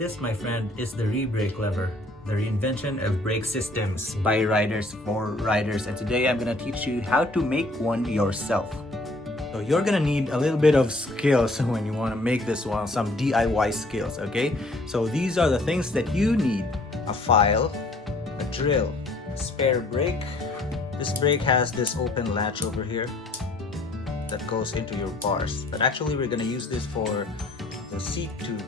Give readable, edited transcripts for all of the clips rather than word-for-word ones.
This, my friend, is the reBrake lever, the reinvention of brake systems by riders for riders. And today I'm gonna teach you how to make one yourself. So you're gonna need a little bit of skills when you wanna make this one, some DIY skills, okay? So these are the things that you need. A file, a drill, a spare brake. This brake has this open latch over here that goes into your bars. But actually we're gonna use this for the seat tube.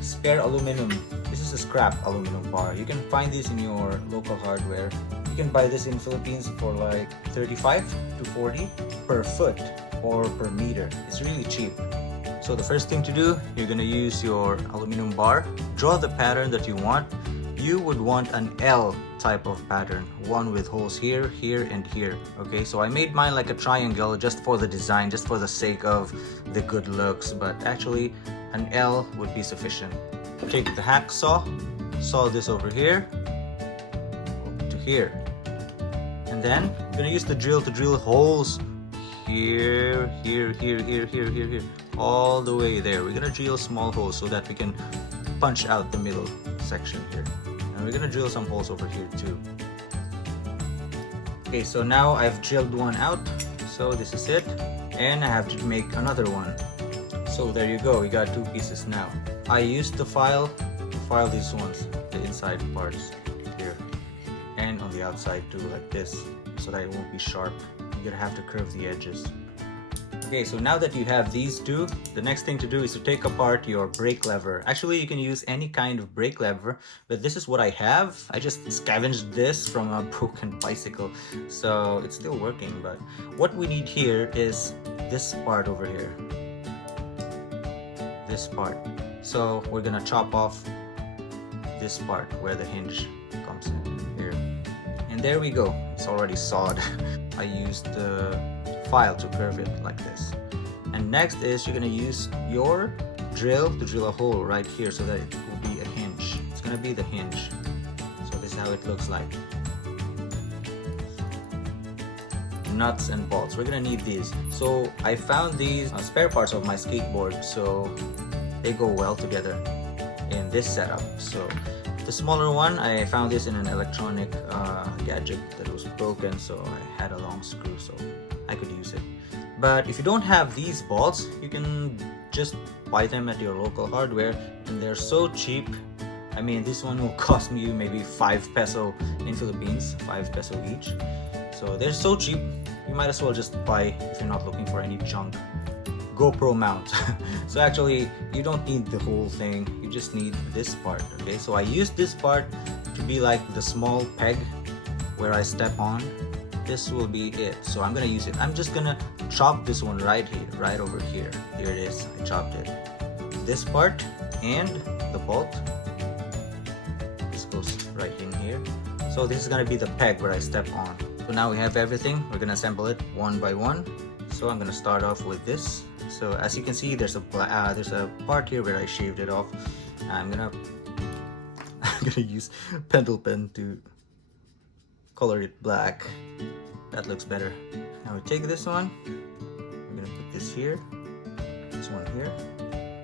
Spare aluminum. This is a scrap aluminum bar. You can find this in your local hardware. You can buy this in Philippines for like 35 to 40 per foot or per meter. It's really cheap. So the first thing to do, you're gonna use your aluminum bar. Draw the pattern that you want. You would want an L type of pattern, one with holes here, here, and here. Okay, so I made mine like a triangle just for the design, just for the sake of the good looks, but actually an L would be sufficient. Take the hacksaw, saw this over here to here, and then I'm gonna use the drill to drill holes here, here, here, here, here, here, here, all the way there. We're gonna drill small holes so that we can punch out the middle section here. And we're gonna drill some holes over here too. Okay, so now I've drilled one out, so this is it, and I have to make another one. So there you go, we got two pieces now. I used the file to file these ones, the inside parts here, and on the outside too, like this, so that it won't be sharp. You're gonna have to curve the edges. Okay, so now that you have these two, the next thing to do is to take apart your brake lever. Actually, you can use any kind of brake lever, but this is what I have. I just scavenged this from a broken bicycle, so it's still working. But what we need here is this part over here. This part. So we're gonna chop off this part where the hinge comes in here. And there we go. It's already sawed. I used the file to curve it like this. And next is you're gonna use your drill to drill a hole right here so that it will be a hinge. It's gonna be the hinge. So this is how it looks like. Nuts and bolts. We're gonna need these. So I found these spare parts of my skateboard, so they go well together in this setup. So the smaller one, I found this in an electronic gadget that was broken, so I had a long screw, so I could use it. But if you don't have these bolts, you can just buy them at your local hardware, and they're so cheap. I mean, this one will cost me maybe 5 peso in Philippines, 5 peso each. So they're so cheap, you might as well just buy if you're not looking for any junk. GoPro mount. So actually, you don't need the whole thing, you just need this part. Okay, so I used this part to be like the small peg where I step on. This will be it. So I'm gonna use it. I'm just gonna chop this one right here, right over here. Here it is. I chopped it. This part and the bolt. This goes right in here. So this is gonna be the peg where I step on. So now we have everything. We're gonna assemble it one by one. So I'm gonna start off with this. So as you can see, there's a part here where I shaved it off. I'm gonna use pencil pen to color it black. That looks better. Now we take this one. We're gonna put this here. This one here.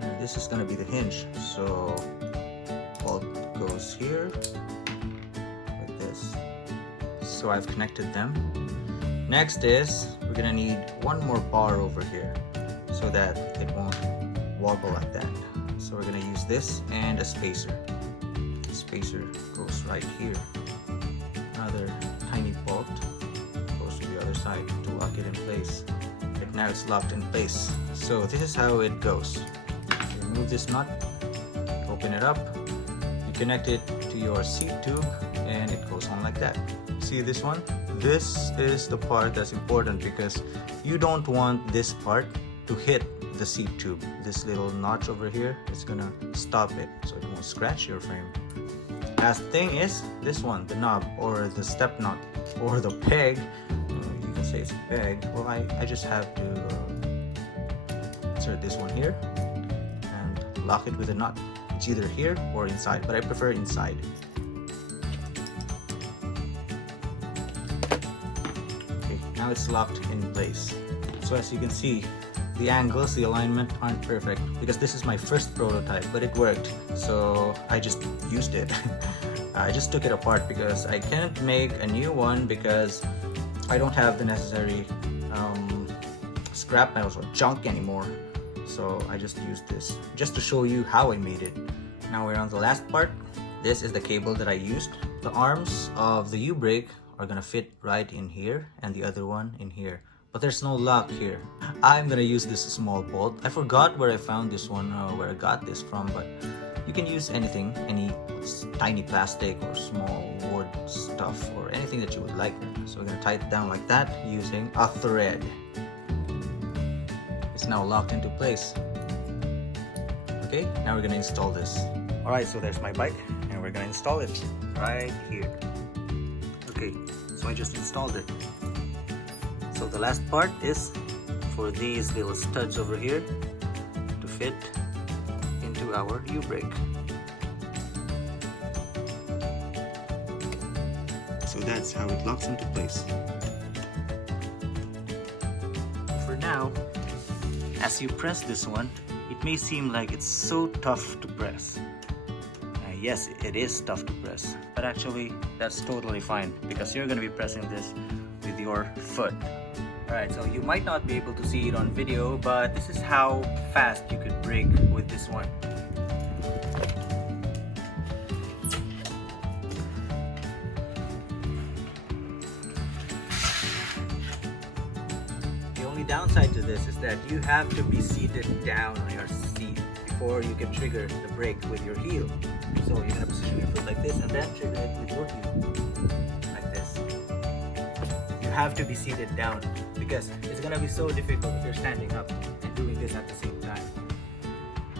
And this is gonna be the hinge. So bolt goes here like this. So I've connected them. Next is we're gonna need one more bar over here so that it won't wobble like that. So we're gonna use this and a spacer. The spacer goes right here. Another tiny bolt goes to the other side to lock it in place. Right now it's locked in place. So this is how it goes. You remove this nut, open it up, you connect it to your seat tube, and it goes on like that. See this one? This is the part that's important because you don't want this part to hit the seat tube. This little notch over here is gonna stop it so it won't scratch your frame. Last thing is this one, the knob or the step knot or the peg. You can say it's a peg. Well, I just have to insert this one here and lock it with a nut. It's either here or inside, but I prefer inside. Now it's locked in place. So as you can see, the angles, the alignment aren't perfect, because this is my first prototype, but it worked, so I just used it. I just took it apart because I can't make a new one because I don't have the necessary scrap metals or junk anymore. So I just used this just to show you how I made it. Now we're on the last part. This is the cable that I used. The arms of the U-brake are gonna fit right in here and the other one in here, but there's no lock here. I'm gonna use this small bolt. I forgot where I found this one, where I got this from, but you can use anything, any tiny plastic or small wood stuff or anything that you would like. So we're gonna tie it down like that using a thread. It's now locked into place. Okay, now we're gonna install this. Alright, so there's my bike and we're gonna install it right here. Okay, so I just installed it. So the last part is for these little studs over here to fit into our U-brake. So that's how it locks into place. For now, as you press this one, it may seem like it's so tough to press. Yes, it is tough to press, but actually that's totally fine because you're going to be pressing this with your foot. Alright, so you might not be able to see it on video, but this is how fast you could brake with this one. The only downside to this is that you have to be seated down on your seat before you can trigger the brake with your heel. So you're going to position your foot like this and then trigger it with your heel, like this. You have to be seated down because it's going to be so difficult if you're standing up and doing this at the same time.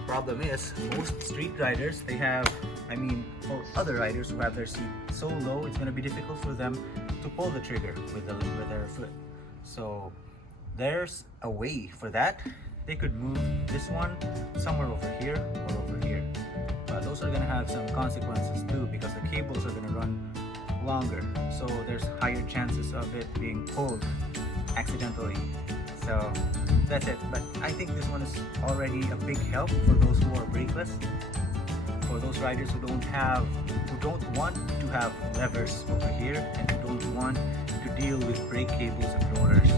Problem is, most street riders, they have, for other riders who have their seat so low, it's going to be difficult for them to pull the trigger with their foot. So there's a way for that. They could move this one somewhere over here or over here. But those are going to have some consequences too because the cables are going to run longer. So there's higher chances of it being pulled accidentally. So that's it. But I think this one is already a big help for those who are brakeless. For those riders who don't want to have levers over here and who don't want to deal with brake cables and rotors.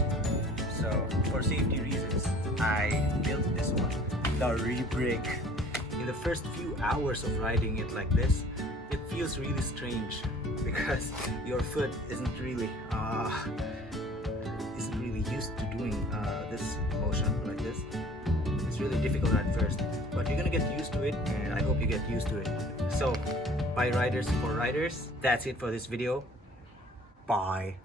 So for safety reasons, I built this one, the reBrake. In the first few hours of riding it like this, it feels really strange because your foot isn't really used to doing this motion like this. It's really difficult at first, but you're gonna get used to it, and I hope you get used to it. So, bye riders, for riders, that's it for this video. Bye.